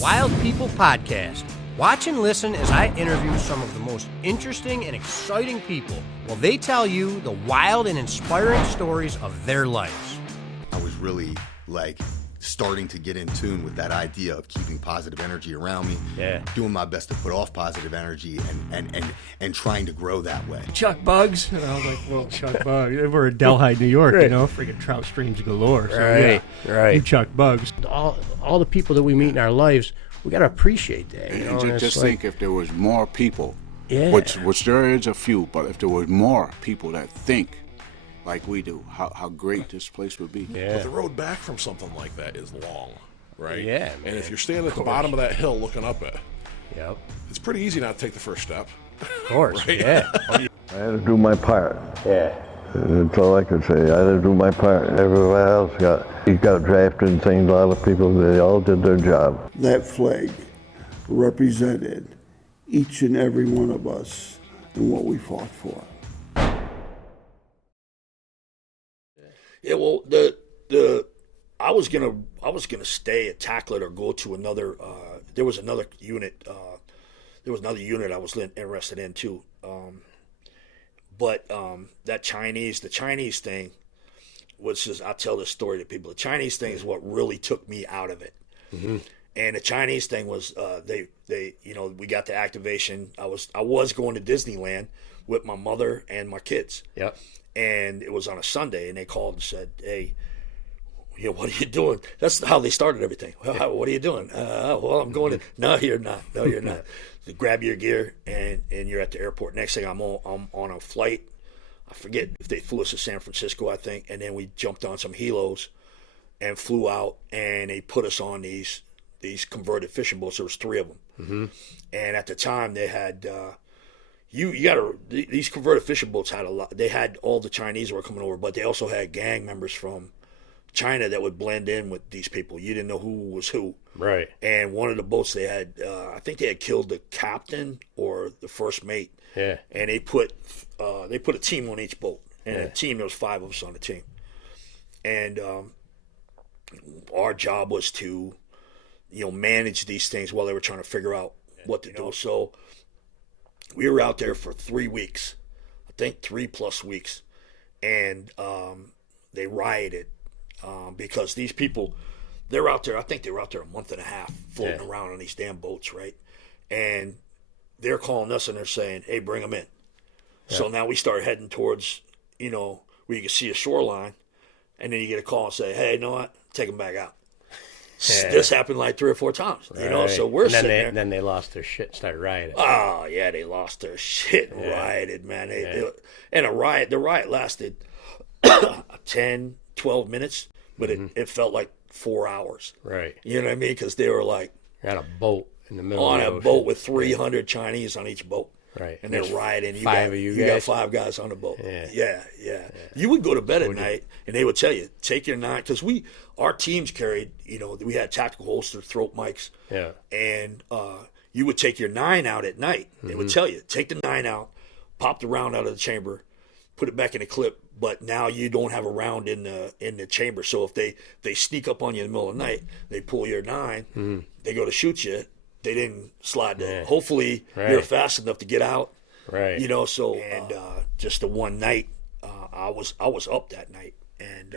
Wild People Podcast. Watch and listen as I interview some of the most interesting and exciting people while they tell you the wild and inspiring stories of their lives. I was really starting to get in tune with that idea of keeping positive energy around me, doing my best to put off positive energy and trying to grow that way. Chuck bugs, and I was like, well, Chuck bugs. We're in Delhi, New York, Right. you know, freaking trout streams galore. So, Right. You Chuck bugs. All the people that we meet in our lives, we got to appreciate that. You know? And And just it's think if there was more people, Yeah. which there is a few, but if there was more people that think like we do, how great this place would be. But the road back from something like that is long, right? Yeah, man. And if you're standing at the bottom of that hill looking up it, Yep. it's pretty easy not to take the first step. Of course, Right. yeah. I had to do my part. Yeah. That's all I could say. I had to do my part. Everywhere else got drafted and things. A lot of people, they all did their job. That flag represented each and every one of us and what we fought for. Yeah, well, I was gonna stay at TACLET or go to another. There was another unit. There was another unit I was interested in too. But the Chinese thing was just. I tell this story to people. The Chinese thing is what really took me out of it. Mm-hmm. And the Chinese thing was they we got the activation. I was going to Disneyland with my mother and my kids. Yep. And it was on a Sunday, and they called and said, "Hey, what are you doing?" That's how they started everything. Well, what are you doing? Well, I'm going to. No, you're not. No, you're not. They grab your gear, and you're at the airport. Next thing I'm on a flight. I forget if they flew us to San Francisco, I think, and then we jumped on some helos and flew out, and they put us on these converted fishing boats. There was 3 of them, mm-hmm. And at the time they had. These converted fishing boats had a lot. They had all the Chinese that were coming over, but they also had gang members from China that would blend in with these people. You didn't know who was who. Right. And one of the boats they had, I think they had killed the captain or the first mate. Yeah. And they put a team on each boat, and a team, there was 5 of us on the team, and our job was to, manage these things while they were trying to figure out what to do. So. We were out there for 3 weeks, I think 3+ weeks, and they rioted because these people, they're out there, I think they were out there a month and a half floating around on these damn boats, right? And they're calling us and they're saying, hey, bring them in. Yeah. So now we start heading towards, where you can see a shoreline, and then you get a call and say, hey, you know what, take them back out. Yeah. This happened like 3 or 4 times, so we're sitting there. Then they lost their shit and started rioting. Oh, yeah, they lost their shit and rioted, man. And the riot lasted 10, 12 minutes, but it felt like 4 hours. Right. You know what I mean? Because they were like on a boat in the middle on of the a ocean. boat with 300 Chinese on each boat. Right. And they're rioting. You got 5 guys on the boat. Yeah. You would go to bed at night, and they would tell you, take your 9, because our teams carried, we had tactical holster, throat mics. Yeah. And you would take your 9 out at night. They would tell you, take the 9 out, pop the round out of the chamber, put it back in the clip, but now you don't have a round in the chamber. So if they sneak up on you in the middle of the night, they pull your 9, they go to shoot you. They didn't slide down. Hopefully you're fast enough to get out. Right. So and just the one night, I was up that night, and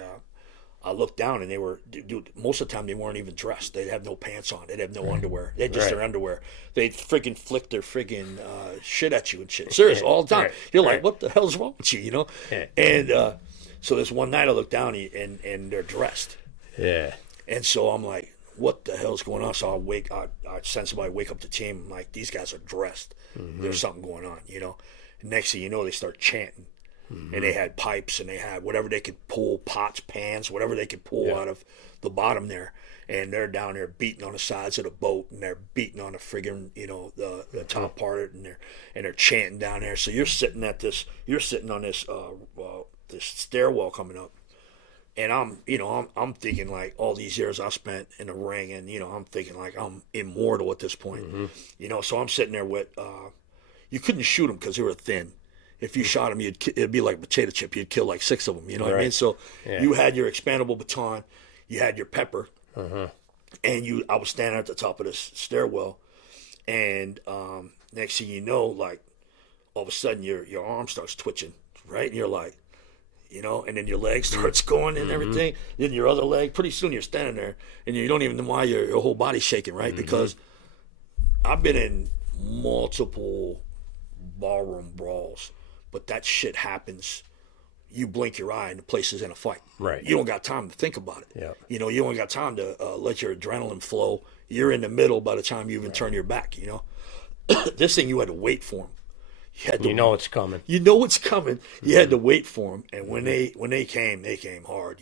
I looked down, and they were, dude, most of the time they weren't even dressed. They'd have no pants on. They'd have no underwear. They had just their underwear. They'd freaking flick their freaking shit at you and shit. Serious, all the time. You're like, what the hell's wrong with you, Yeah. And so this one night I looked down, and they're dressed. Yeah. And so I'm like, what the hell's going on? So I send somebody wake up the team. I'm like, these guys are dressed. There's something going on, And next thing you know, they start chanting. And they had pipes, and they had whatever they could pull, pots, pans, whatever they could pull out of the bottom there. And they're down there beating on the sides of the boat, and they're beating on the friggin', the top part of it, and they're chanting down there. So you're sitting on this this stairwell coming up. And I'm thinking like all these years I spent in the ring, and I'm thinking like I'm immortal at this point. So I'm sitting there with you couldn't shoot them because they were thin. If you shot them, it'd be like a potato chip. You'd kill like 6 of them. You know what I mean? So you had your expandable baton, you had your pepper, And I was standing at the top of this stairwell, and next thing you know, like all of a sudden your arm starts twitching, right? And you're like, and then your leg starts going and everything. Then your other leg, pretty soon you're standing there, and you don't even know why your whole body's shaking, right? Because I've been in multiple ballroom brawls, but that shit happens. You blink your eye and the place is in a fight. Right. You don't got time to think about it. Yeah. You don't got time to let your adrenaline flow. You're in the middle by the time you even turn your back, This thing, you had to wait for them. You know it's coming. You know it's coming. You had to wait for them. And when they came hard.